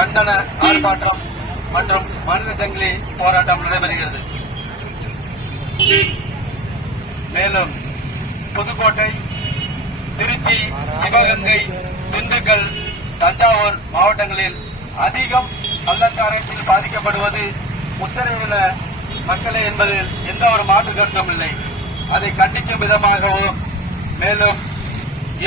ஆர்ப்பாட்டம் மற்றும் மனித சங்கிலி போராட்டம் நடைபெறுகிறது. மேலும் புதுக்கோட்டை திருச்சி சிவகங்கை திண்டுக்கல் தஞ்சாவூர் மாவட்டங்களில் அதிகம் கள்ளச்சாராயத்தில் பாதிக்கப்படுவது உத்தரவில் மக்களே என்பதில் எந்த ஒரு மாற்று கருத்தும் இல்லை. அதை கண்டிக்கும் விதமாகவும் மேலும்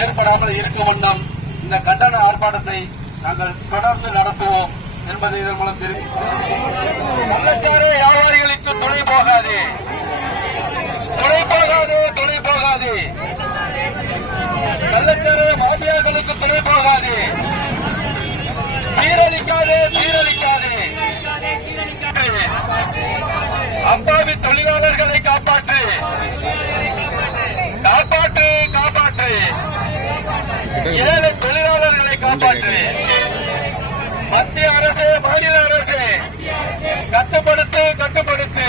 ஏற்படாமல் இருக்கும் வண்ணம் இந்த கண்டன ஆர்ப்பாட்டத்தை நாங்கள் தொடர்ந்து நடத்துவோம் என்பதை இதன் மூலம் கள்ளச்சார வியாபாரிகளுக்கு துணை போகாது. துணை போகாது துணை போகாது. கள்ளச்சார மாபியாக்களுக்கு துணை போகாது. சீரழிக்காது சீரழிக்காது. அப்பாவி தொழிலாளர்களை காப்பாற்று. காப்பாற்று காப்பாற்று. ஏழை கட்டுப்படுத்து கட்டுப்படுத்து.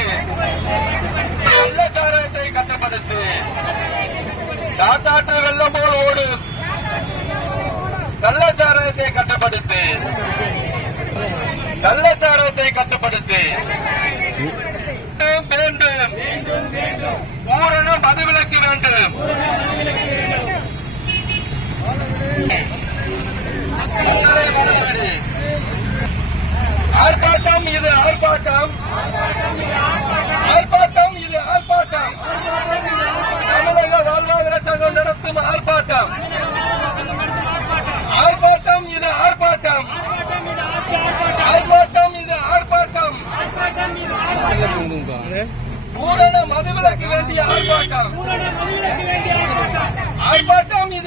வெள்ளக்காரத்தை கட்டுப்படுத்து. காத்தாற்று வெள்ளம் போல் ஓடு கள்ளச்சாரத்தை கட்டுப்படுத்து. கள்ளச்சாரத்தை கட்டுப்படுத்து. வேண்டும் வேண்டும் பூரண மதுவிலக்கு வேண்டும். ஆர்ப்பாட்டம் இது ஆர்ப்பாட்டம். ஆர்ப்பாட்டம் இது ஆர்ப்பாட்டம். தமிழக வாழ்வாதார சங்கம் நடத்தும் ஆர்ப்பாட்டம். ஆர்ப்பாட்டம் இது ஆர்ப்பாட்டம். ஆர்ப்பாட்டம் இது ஆர்ப்பாட்டம். பூரண மதுவிலக்கு வேண்டிய ஆர்ப்பாட்டம். ஆர்ப்பாட்டம் இது